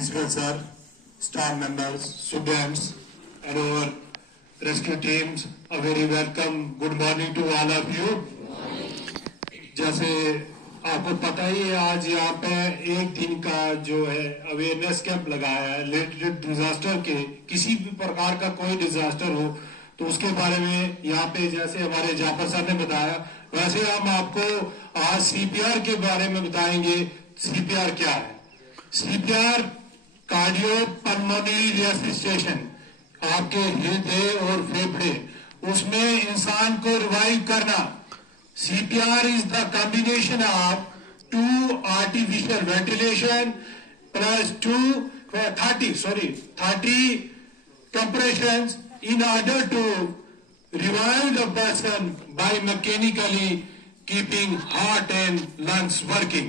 principal sir, staff members, students, and our rescue teams, a very welcome good morning to all of you. जैसे आपको पता ही है, आज यहाँ पे एक दिन का जो है अवेयरनेस कैंप लगाया है रिलेटेड डिजास्टर के, किसी भी प्रकार का कोई डिजास्टर हो तो उसके बारे में यहाँ पे जैसे हमारे जाफर सर ने बताया, वैसे हम आपको आज सीपीआर के बारे में बताएंगे। सीपीआर क्या है? सीपीआर कार्डियो पल्मोनरी रेसिस्टेशन, आपके हृदय और फेफड़े, उसमें इंसान को रिवाइव करना। CPR is the combination of 2 artificial ventilation plus 30 compressions in order to revive the person by mechanically keeping heart and lungs working.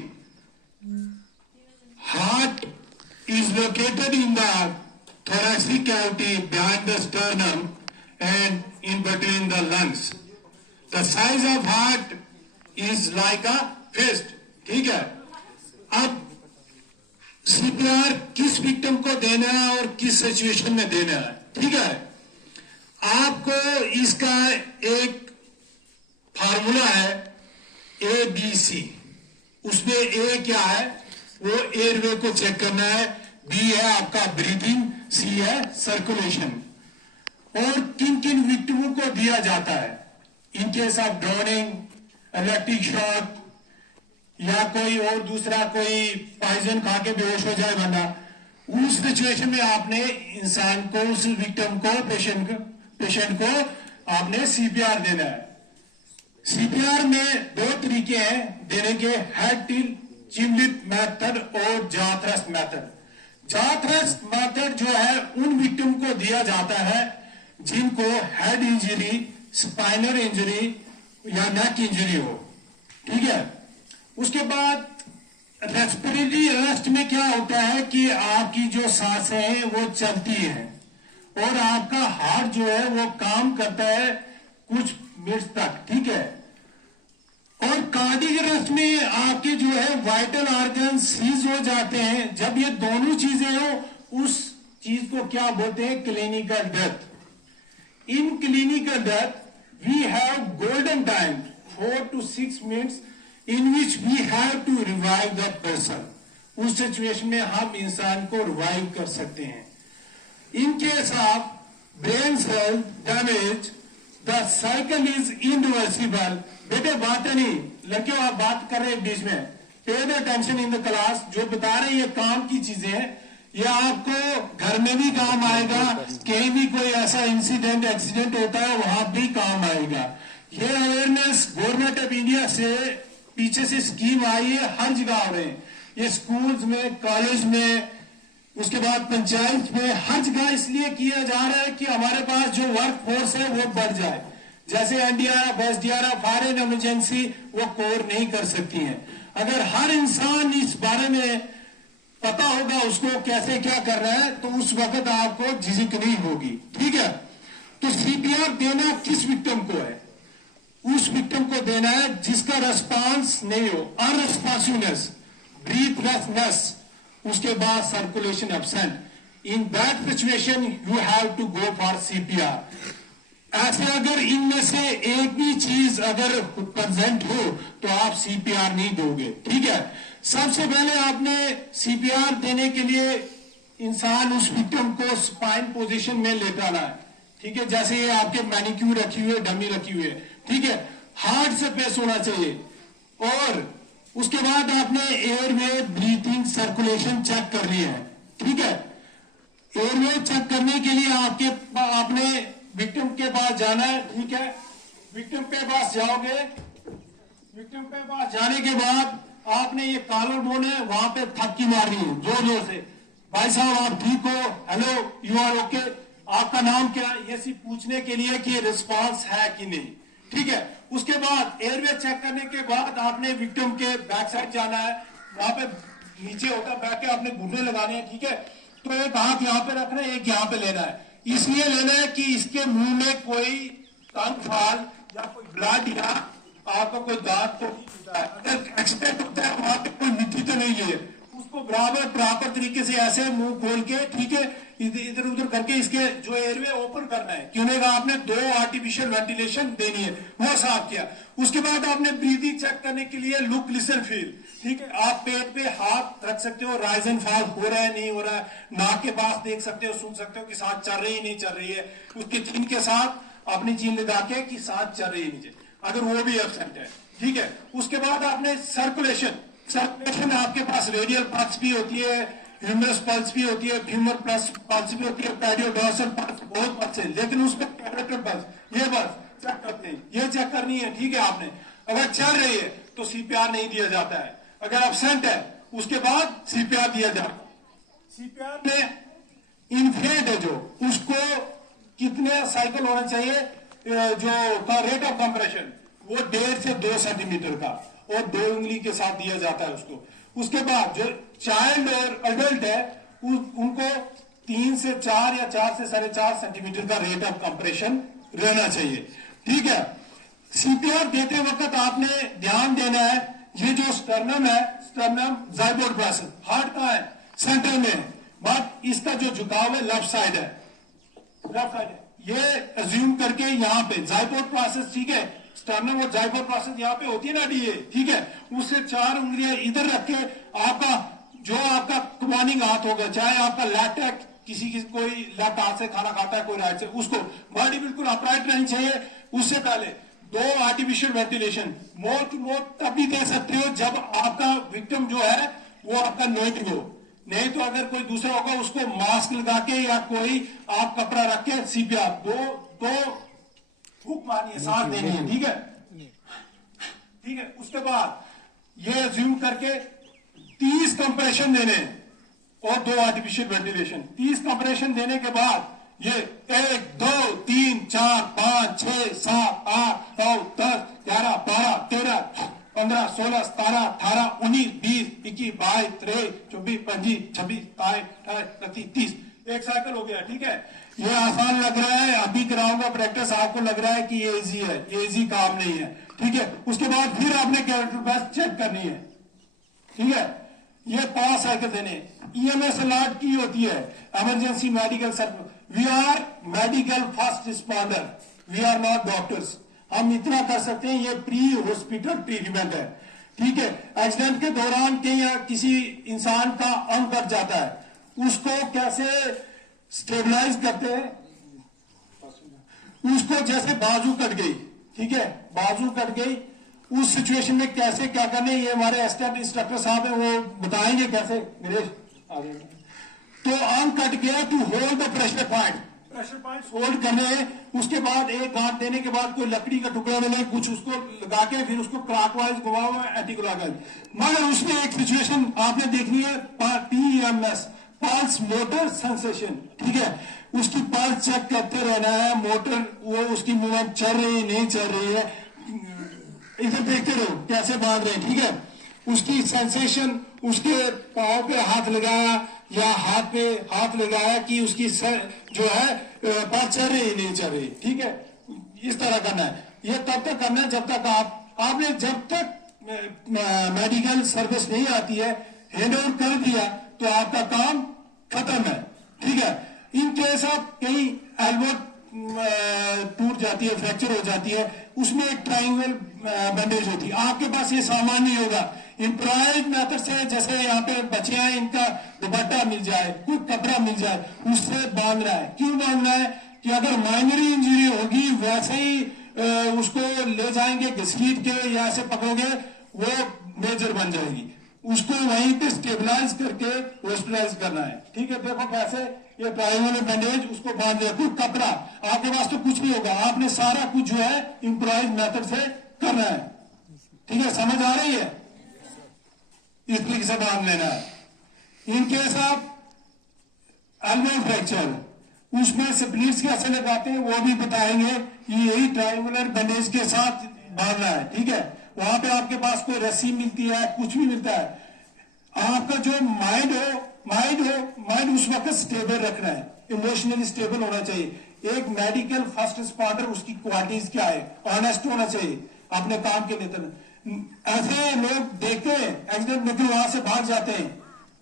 Heart is located in the thoracic cavity behind the sternum and in between the lungs. The size of heart is like a fist. ठीक है? अब CPR किस victim को देना है और किस situation में देना है, ठीक है? आपको इसका एक फार्मूला है ABC। उसमें A क्या है? वो एयरवे को चेक करना है, B है आपका ब्रीथिंग, C है सर्कुलेशन। और किन किन विक्टिमों को दिया जाता है in case of drowning, electric shock या कोई और दूसरा कोई पॉइजन खा के बेहोश हो जाए बंदा, उस सिचुएशन में आपने इंसान को, उस विक्टिम को, पेशेंट को आपने सीपीआर देना है। सीपीआर में 2 तरीके हैं देने के, हेड टिल चिमलिट मेथड और jaw thrust method. Jaw thrust method जो है उन विक्टिम को दिया जाता है जिनको हेड इंजरी, स्पाइनल इंजरी या नेक इंजरी हो, ठीक है? उसके बाद रेस्पिरेटरी अरेस्ट में क्या होता है कि आपकी जो सांसें हैं वो चलती हैं और आपका हार्ट जो है वो काम करता है कुछ मिनट तक, ठीक है? और कार्डियक अरेस्ट में आपके जो है वाइटल ऑर्गन सीज हो जाते हैं। जब ये दोनों चीजें हो, उस चीज को क्या बोलते हैं? Clinical death. In clinical death we have golden time 4 to 6 minutes in which we have to revive the person. उस सिचुएशन में हम इंसान को रिवाइव कर सकते हैं। In case of brain cell damage, the cycle is irreversible. बेटे बात नहीं, लड़कियों आप बात कर रहे हैं बीच में, पे the attention in the class. जो बता रहे हैं ये काम की चीजें हैं, ये आपको घर में भी काम आएगा, कहीं भी कोई ऐसा इंसिडेंट एक्सीडेंट होता है वहां भी काम आएगा। ये अवेयरनेस गवर्नमेंट ऑफ इंडिया से पीछे से स्कीम आई है, हर जगह हो रहे हैं, ये स्कूल्स में, कॉलेज में, उसके बाद पंचायत में, हर जगह इसलिए किया जा रहा है कि हमारे पास जो वर्क फोर्स है वो बढ़ जाए। जैसे NDRF, SDRF, fire and emergency वो कोर नहीं कर सकती हैं। अगर हर इंसान इस बारे में पता होगा उसको कैसे क्या करना है, तो उस वक्त आपको झिझक नहीं होगी, ठीक है? तो सीपीआर देना किस विक्टिम को है? उस विक्टिम को देना है जिसका रेस्पॉन्स नहीं हो, अनरेस्पॉन्सिवनेस, ब्रीथलेसनेस, उसके बाद circulation absent. In that situation you have to go for CPR. ऐसे अगर इनमें से एक भी चीज अगर प्रेजेंट हो तो आप सीपीआर नहीं दोगे, ठीक है? सबसे पहले आपने सीपीआर देने के लिए इंसान उस विक्टिम को स्पाइन पोजीशन में लेटाना है, ठीक है? जैसे ये आपके मैनिक्यूर रखी हुई है, डमी रखी हुई है, ठीक है? हार्ट से पेस होना चाहिए। और उसके बाद आपने एयरवे, ब्रीथिंग, सर्कुलेशन चेक करनी है, ठीक है? एयरवे चेक करने के लिए आपने विक्टिम के पास जाना है, ठीक है? विक्टिम के पास जाओगे, विक्टिम के पास जाने के बाद आपने ये कॉलर बोन है वहां पे थपकी मारनी है जोर जोर से, भाई साहब आप ठीक हो, हेलो यू आर ओके, आपका नाम क्या है, ये सिर्फ पूछने के लिए कि रिस्पांस है कि नहीं, ठीक है? उसके बाद एयरवे चेक करने के बाद आपने विक्टिम के बैक साइड जाना है, वहां पे नीचे होगा, बैठ के आपने घुटने लगाने हैं, ठीक है? तो एक हाथ यहाँ पे रखना है, एक यहाँ पे लेना है। इसलिए लेना है कि इसके मुंह में कोई टंग फाल या कोई ब्लड या आपका कोई दांत तो नहीं टूटा है। अगर एक्सीडेंट होता है वहां पे कोई मिट्टी तो नहीं है, उस उसको बराबर प्रॉपर तरीके से ऐसे मुंह खोल के, ठीक है, इधर उधर करके इसके जो एयरवे ओपन करना है। क्यों नहीं, आपने 2 आर्टिफिशियल वेंटिलेशन देनी है, वो साफ किया। उसके बाद आपने ब्रीदिंग चेक करने के लिए लुक लिसन फील, ठीक है, आप पेट पे हाथ रख सकते हो, राइज एंड फॉल हो रहा है नहीं हो रहा है, नाक के पास देख सकते हो, सुन सकते हो कि सांस चल रही नहीं चल रही है, उसके चिन के साथ अपनी चिन लगा के कि सांस चल रही है नीचे, अगर वो भी एब्सेंट है, ठीक है। उसके बाद आपने सर्कुलेशन आपके पास रेडियल पल्स भी होती है, ह्यूमरस पल्स भी होती है, फ्यूमर पल्स भी होती है, पेरियोडोर्सल पल्स, बहुत पल्स है, लेकिन उसमें कैरोटिड पल्स ये बस चेक करते हैं, ये चेक करनी है, ठीक है। आपने अगर चल रही है तो सीपीआर नहीं दिया जाता है, अगर एब्सेंट है उसके बाद सीपीआर दिया जाता है। सीपीआर में इनफेट है जो, उसको कितने साइकिल होना चाहिए, जो रेट ऑफ कंप्रेशन वो 1.5 से 2 सेंटीमीटर का, और 2 उंगली के साथ दिया जाता है उसको। उसके बाद जो चाइल्ड और अडल्ट है उनको 3 से 4 या 4 से 4.5 सेंटीमीटर का रेट ऑफ कंप्रेशन रहना चाहिए, ठीक है। सीपीआर देते वक्त आपने ध्यान देना है, ये जो स्टर्नम है, स्टर्नम जाइगोट प्रोसेस, हार्ट कहां है, सेंटर में है, बट इसका जो झुकाव है लेफ्ट साइड है, लेफ्ट साइड है। ये अज्यूम करके यहाँ पे जाइगोट प्रोसेस, ठीक है, स्टर्नम और जाइगोट प्रोसेस यहाँ पे होती है ना डीए, ठीक है, उससे 4 उंगलियां इधर रख के आपका जो आपका कमांडिंग हाथ होगा, चाहे आपका लेफ्ट है, किसी कोई लेफ्ट हाथ से खाना खाता है, कोई राइट से, उसको बॉडी बिल्कुल अपराइट रहनी चाहिए। उससे पहले 2 आर्टिफिशियल वेंटिलेशन मोट तभी दे सकते हो जब आपका विक्टिम जो है वो आपका नोटिंग हो, नहीं तो अगर कोई दूसरा होगा उसको मास्क लगा के या कोई आप कपड़ा रख के सीपीआर दो फूक मारनी है, सांस देनी है, ठीक है, ठीक है। उसके बाद ये अज्यूम करके 30 कंप्रेशन देने और 2 आर्टिफिशियल वेंटिलेशन, 30 कंप्रेशन देने के बाद ये 1 2 3 4 5 6 7 8 9 10 11 12 13 15 16 17 18 19 20 21 22 23 24 25 26 27 28 29 30, एक साइकिल हो गया, ठीक है। ये आसान लग रहा है, अभी कराऊंगा प्रैक्टिस, आपको लग रहा है कि ये इजी है, ये इजी काम नहीं है, ठीक है। उसके बाद फिर आपने कैरेक्टर पास चेक करनी है, ठीक है। ये 5 साइकिल देने। ईएमएस अलर्ट की होती है, emergency medical service. We are medical first responder, we are not doctors. हम इतना कर सकते हैं, ये प्री हॉस्पिटल ट्रीटमेंट है, ठीक है। एक्सीडेंट के दौरान कहीं किसी इंसान का अंग कट जाता है, उसको कैसे स्टेबलाइज करते हैं, उसको जैसे बाजू कट गई, ठीक है, बाजू कट गई, उस सिचुएशन में कैसे क्या करने, ये हमारे असिस्टेंट इंस्ट्रक्टर साहब है, वो बताएंगे कैसे। नरेश तो अंग कट गया, to hold the pressure point hold करने हैं। उसके बाद एक गांठ देने के बाद कोई लकड़ी का टुकड़ा मिले, कुछ उसको लगा के फिर उसको क्लॉकवाइज घुमाओ, एंटी क्लॉकवाइज। मगर उसमें एक सिचुएशन आपने देखनी है, पीएमएस, पल्स मोटर सेंसेशन, ठीक है, उसकी पल्स चेक करते रहना है, मोटर वो उसकी मूवमेंट चल रही नहीं चल रही है, इधर देखते रहो कैसे बांध रहे हैं, ठीक है। उसकी सेंसेशन, उसके पाँव पे हाथ लगाया या हाथ पे हाथ लगाया कि उसकी जो है पल्स चल रही नहीं चल रही, ठीक है, इस तरह करना है। ये तब तक करना है जब तक आपने जब तक मेडिकल सर्विस नहीं आती है, हैंड ओवर कर दिया तो आपका काम खत्म है, ठीक है। इन केस आप कहीं एल्बो टूट जाती है, फ्रैक्चर हो जाती है, उसमें एक ट्रायंगल बैंडेज होती है, आपके पास ये सामान नहीं होगा, इम्प्रोवाइज मेथड से, जैसे यहाँ पे बच्चे हैं, इनका दुपट्टा मिल जाए, कोई कपड़ा मिल जाए, उससे बांधना है। क्यों बांधना है कि अगर माइनरी इंजरी होगी वैसे ही उसको ले जाएंगे घसीट के या ऐसे पकड़ोगे, वो मेजर बन जाएगी, उसको वहीं पे स्टेबलाइज करके हॉस्पिटलाइज करना है, ठीक है। देखो कैसे ये ट्रायंगल बैंडेज, उसको बांध दिया, कोई कपड़ा, आपके पास तो कुछ नहीं होगा, आपने सारा कुछ जो है इम्प्रोवाइज मेथड से करना है, ठीक है, समझ आ रही है, इस तरीके से बांध लेना है। इनकेस आप एल्बो फ्रैक्चर, उसमें स्प्लिट्स कैसे लगाते हैं वो भी बताएंगे, यही ट्रायंगुलर बैंडेज के साथ बांधना है, ठीक है। वहां पे आपके पास कोई रस्सी मिलती है, कुछ भी मिलता है, आपका जो माइंड उस वक्त स्टेबल रखना है, इमोशनली स्टेबल होना चाहिए। एक मेडिकल फर्स्ट रिस्पॉन्डर, उसकी क्वालिटीज क्या है, ऑनेस्ट होना चाहिए अपने काम के लिए। ऐसे लोग देखते हैं एक्सीडेंट, लेकिन वहां से भाग जाते हैं,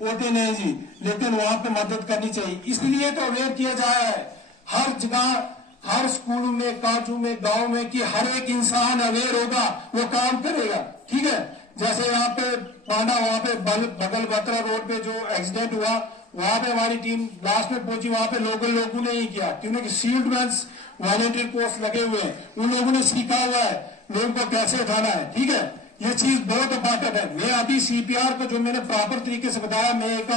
होते नहीं जी, लेकिन वहां पे मदद करनी चाहिए। इसलिए तो अवेयर किया जा रहा है हर जगह, हर स्कूल में, काजू में, गांव में, कि हर एक इंसान अवेयर होगा, वो काम करेगा। ठीक है, जैसे यहाँ पे पांडा, वहां पे बगल बत्रा रोड पे जो एक्सीडेंट हुआ, वहां पे हमारी टीम लास्ट में पहुंची, वहां पे लोगों ने ही किया, क्योंकि शील्ड मैन्स वॉलेंटियर पोस्ट लगे हुए हैं, उन लोगों ने सीखा हुआ है लोगों को कैसे उठाना है। ठीक है, ये चीज बहुत इंपॉर्टेंट है। मैं अभी सीपीआर को जो मैंने प्रॉपर तरीके से बताया, मैं एक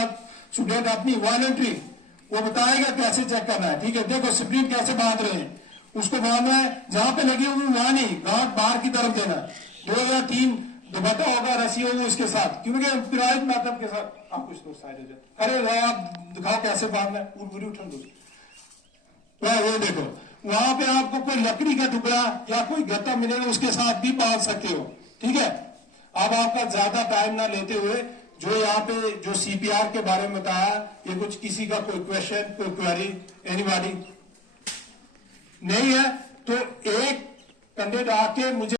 स्टूडेंट अपनी वॉलेंट्री वो बताएगा कैसे चेक करना है। ठीक है, देखो स्प्रिंग कैसे बांध रहे हैं, उसको बांधना है जहां पे लगी हुई वहां नहीं, गांठ बाहर की तरफ देना, 2 या 3 दुपट्टा होगा, रस्सी होगी उसके साथ, क्योंकि पिरामिड मैथड के साथ। आप कुछ लोग साइड हो जाए, अरे आप दिखाओ कैसे बांधना है, पूरी उठन दो। वो देखो वहां पे आपको कोई लकड़ी का टुकड़ा या कोई गत्ता मिलेगा, उसके साथ भी बांध सकते हो। ठीक है, अब आपका ज्यादा टाइम ना लेते हुए, जो यहाँ पे जो सीपीआर के बारे में बताया, ये कुछ किसी का कोई क्वेश्चन, कोई क्वेरी, एनीबॉडी नहीं है तो एक कैंडिडेट आके मुझे